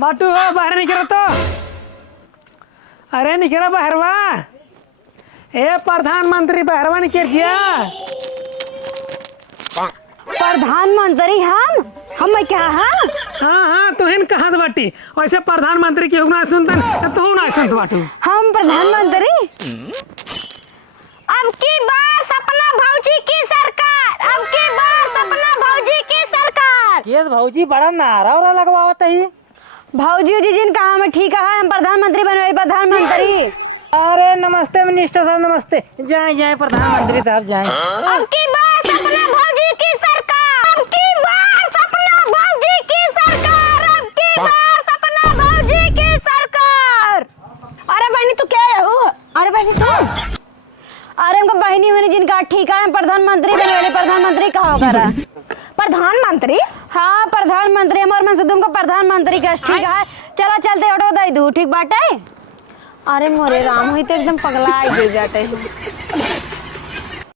बाटू हो बाहेर निकल तो। अरे निकला बाहरवा। ए प्रधानमंत्री बाहरवा निकल जिया। प्रधानमंत्री हम क्या हाँ? हाँ तू हिन कहाँ बाटी वैसे प्रधानमंत्री की ना सुनता तू ना सुनत बाटू। हम प्रधानमंत्री अब की बार सपना भौजी की सरकार, अब की बार सपना भौजी की सरकार। ये भौजी बड़ा नारा वारा लगवावत है। भौजी जी जिन कहा में ठीक है, हम प्रधानमंत्री बने प्रधानमंत्री। अरे नमस्ते मिनिस्टर साहब नमस्ते। जाए जाए प्रधानमंत्री साहब जाए। अब की बार सपना भौजी की सरकार, अब की बार सपना भौजी की सरकार, अब की बार सपना भौजी की सरकार। अरे बहनी तू क्या है? अरे बहनी तू, अरे हमको बहनी बहनी जिनका ठीक है प्रधानमंत्री बने वाले प्रधानमंत्री कहा करा। प्रधानमंत्री? हाँ प्रधानमंत्री हमारे मन से तुमको प्रधानमंत्री का ठीक है। चला चलते ऑटो दे दू ठीक बाटे। अरे मोरे राम हुई तो एकदम पगला गई बाटे।